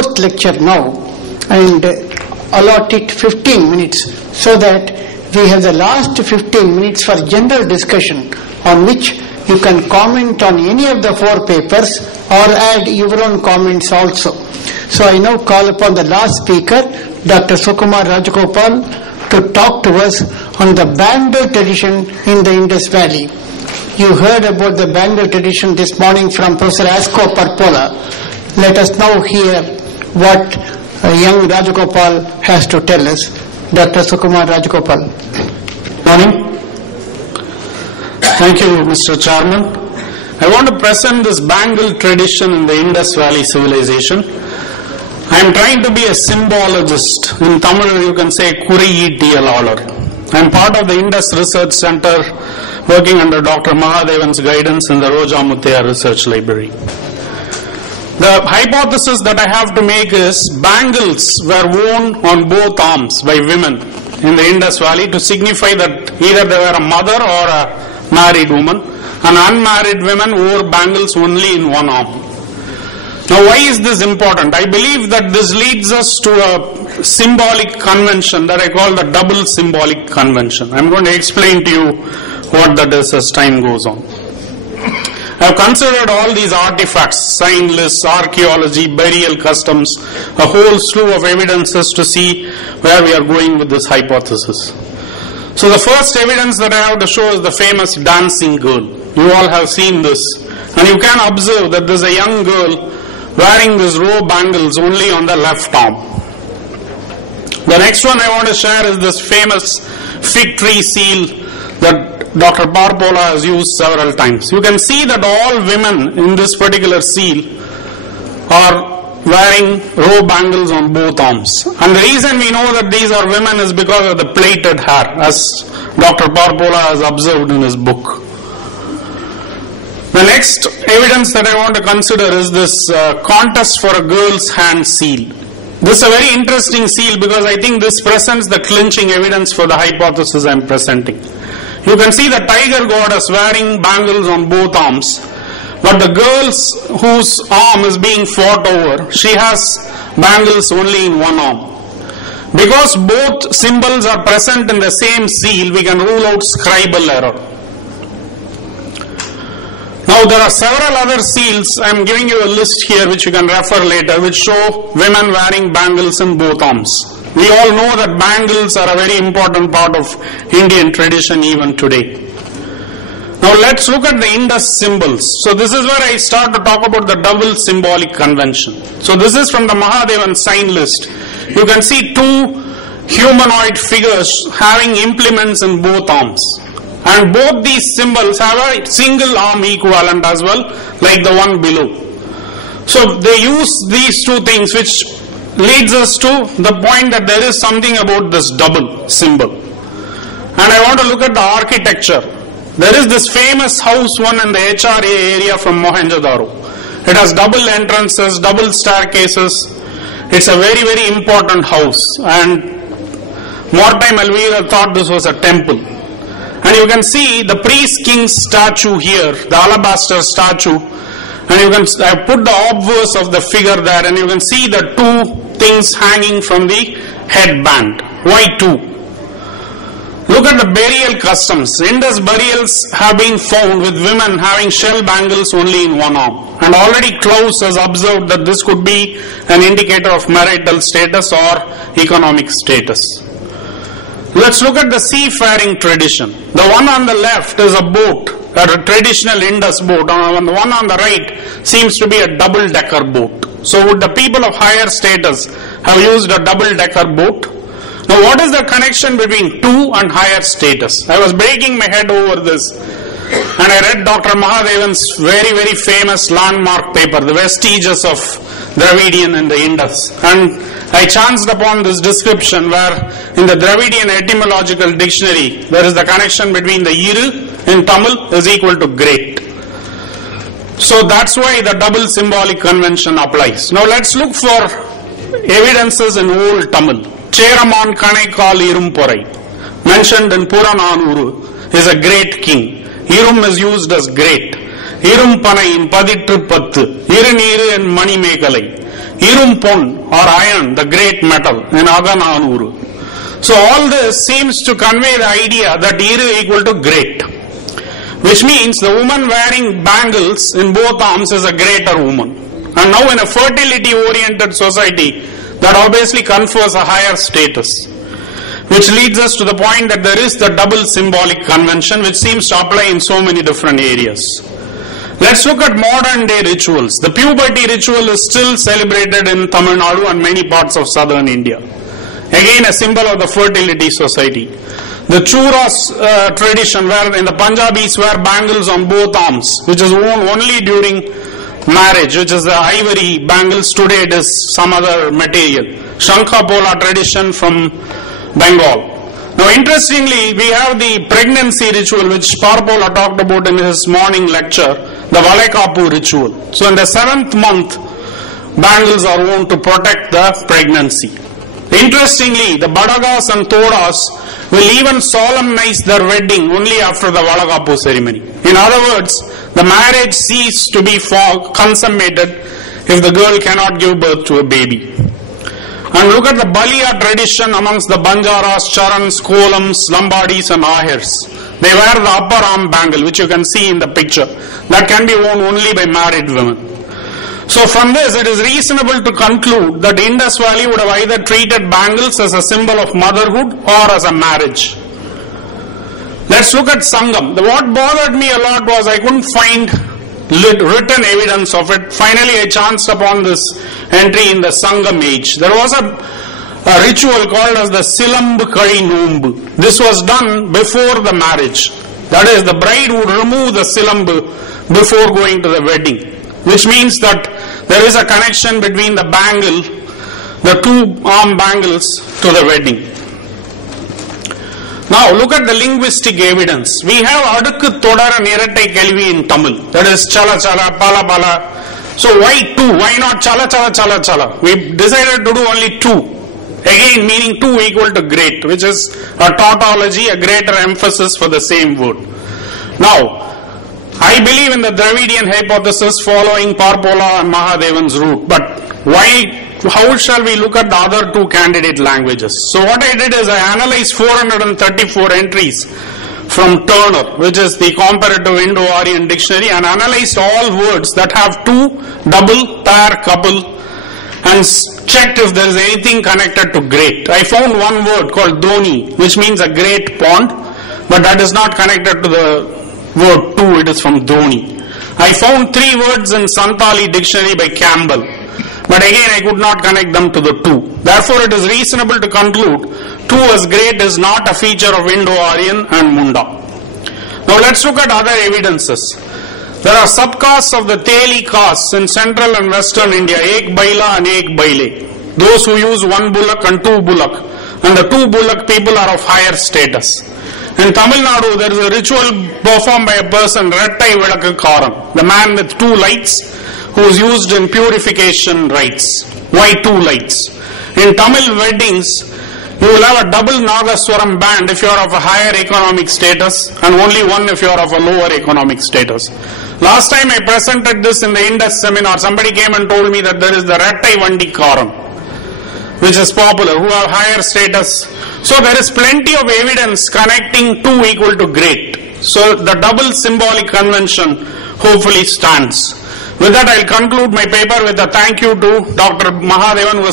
fourth lecture now and allot it 15 minutes so that we have the last 15 minutes for general discussion on which you can comment on any of the 4 papers or add your own comments also. So I now call upon the last speaker, Dr. Sukumar Rajagopal, to talk to us on the Bangalore tradition in the Indus Valley. You heard about the Bangalore tradition this morning from Professor Asko Parpola. Let us now hear what young Rajagopal has to tell us. Dr. Sukumar Rajagopal. Morning. Thank you, Mr. Chairman. I want to present this Bangalore tradition in the Indus Valley civilization. I am trying to be a symbologist. In Tamil, you can say Kuriyitiyalalar. I am part of the Indus Research Center working under Dr. Mahadevan's guidance in the Roja Muthaya Research Library. The hypothesis that I have to make is bangles were worn on both arms by women in the Indus Valley to signify that either they were a mother or a married woman, and unmarried women wore bangles only in one arm. Now, why is this important? I believe that this leads us to a symbolic convention that I call the double symbolic convention. I am going to explain to you what that is as time goes on. I have considered all these artifacts, sign lists, archaeology, burial customs, a whole slew of evidences to see where we are going with this hypothesis. So the first evidence that I have to show is the famous dancing girl. You all have seen this. And you can observe that there is a young girl wearing these row bangles only on the left arm. The next one I want to share is this famous fig tree seal that Dr. Parpola has used several times. You can see that all women in this particular seal are wearing row bangles on both arms. And the reason we know that these are women is because of the plaited hair, as Dr. Parpola has observed in his book. The next evidence that I want to consider is this contest for a girl's hand seal. This is a very interesting seal because I think this presents the clinching evidence for the hypothesis I am presenting. You can see the tiger goddess wearing bangles on both arms. But the girl whose arm is being fought over, she has bangles only in one arm. Because both symbols are present in the same seal, we can rule out scribal error. Now there are several other seals. I am giving you a list here which you can refer later, which show women wearing bangles in both arms. We all know that bangles are a very important part of Indian tradition even today. Now let's look at the Indus symbols. So this is where I start to talk about the double symbolic convention. So this is from the Mahadevan sign list. You can see 2 humanoid figures having implements in both arms. And both these symbols have a single arm equivalent as well, like the one below. So they use these 2 things, which leads us to the point that there is something about this double symbol. And I want to look at the architecture. There is this famous house one in the HRA area from Mohenjo-daro. It has double entrances, double staircases. It's a very, very important house. And Mortimer Alvira thought this was a temple. And you can see the priest king's statue here, the alabaster statue. And you can, I put the obverse of the figure there, and you can see the 2 things hanging from the headband. Why 2? Look at the burial customs. Indus burials have been found with women having shell bangles only in one arm. And already Klaus has observed that this could be an indicator of marital status or economic status. Let's look at the seafaring tradition. The one on the left is a boat, a traditional Indus boat. And the one on the right seems to be a double-decker boat. So would the people of higher status have used a double-decker boat? Now what is the connection between 2 and higher status? I was breaking my head over this and I read Dr. Mahadevan's very, very famous landmark paper, The Vestiges of Dravidian in the Indus. And I chanced upon this description where in the Dravidian etymological dictionary there is the connection between the Iru in Tamil is equal to great. So that's why the double symbolic convention applies. Now let's look for evidences in old Tamil. Cheraman Kanaikal Irumporai, mentioned in Purananuru, is a great king. Irum is used as great. Irum Panai in Paditru Pattu, Iruniru and Mani Mekalai. Irumpon or iron, the great metal, in Agananuru. So all this seems to convey the idea that Iru equal to great, which means the woman wearing bangles in both arms is a greater woman. And now in a fertility oriented society, that obviously confers a higher status, which leads us to the point that there is the double symbolic convention which seems to apply in so many different areas. Let's look at modern day rituals. The puberty ritual is still celebrated in Tamil Nadu and many parts of southern India. Again, a symbol of the fertility society. The churras tradition, where in the Punjabis wear bangles on both arms, which is worn only during marriage, which is the ivory bangles. Today it is some other material. Shankhapola tradition from Bengal. Now interestingly, we have the pregnancy ritual which Parpola talked about in his morning lecture, the Valekapu ritual. So in the 7th month, bangles are worn to protect the pregnancy. Interestingly, the Badagas and Todas will even solemnize their wedding only after the Valakapu ceremony. In other words, the marriage ceases to be consummated if the girl cannot give birth to a baby. And look at the Baliya tradition amongst the Banjaras, Charans, Kolams, Lambadis and Ahirs. They wear the upper arm bangle, which you can see in the picture. That can be worn only by married women. So from this, it is reasonable to conclude that Indus Valley would have either treated bangles as a symbol of motherhood or as a marriage. Let's look at Sangam. What bothered me a lot was I couldn't find written evidence of it. Finally, I chanced upon this entry in the Sangam age. There was a ritual called as the Silamb Kari Nombu. This was done before the marriage. That is, the bride would remove the Silamb before going to the wedding, which means that there is a connection between the bangle, the two arm bangles, to the wedding. Now look at the linguistic evidence. We have Adukku Todar and Irattai Kelvi in Tamil. That is Chala Chala, Pala Pala. So why two? Why not Chala Chala Chala Chala? We decided to do only two. Again, meaning two equal to great, which is a tautology, a greater emphasis for the same word. Now, I believe in the Dravidian hypothesis following Parpola and Mahadevan's route, but how shall we look at the other two candidate languages? So what I did is I analyzed 434 entries from Turner, which is the comparative Indo-Aryan dictionary, and analyzed all words that have two, double, pair, couple, and checked if there is anything connected to great. I found one word called Doni, which means a great pond, but that is not connected to the word two, it is from Doni. I found 3 words in Santali dictionary by Campbell, but again I could not connect them to the two. Therefore it is reasonable to conclude two as great is not a feature of Indo-Aryan and Munda. Now let's look at other evidences. There are subcastes of the Teli castes in central and western India, Ek Baila and Ek Baile. Those who use 1 bullock and 2 bullock, and the 2 bullock people are of higher status. In Tamil Nadu, there is a ritual performed by a person, Rettai Vilakkaran, the man with 2 lights, who is used in purification rites. Why 2 lights? In Tamil weddings, you will have a double Nagaswaram band if you are of a higher economic status, and only one if you are of a lower economic status. Last time I presented this in the Indus seminar, somebody came and told me that there is the Rettai Vandikaram, which is popular, who have higher status. So there is plenty of evidence connecting 2 equal to great. So the double symbolic convention hopefully stands. With that, I will conclude my paper with a thank you to Dr. Mahadevan, who was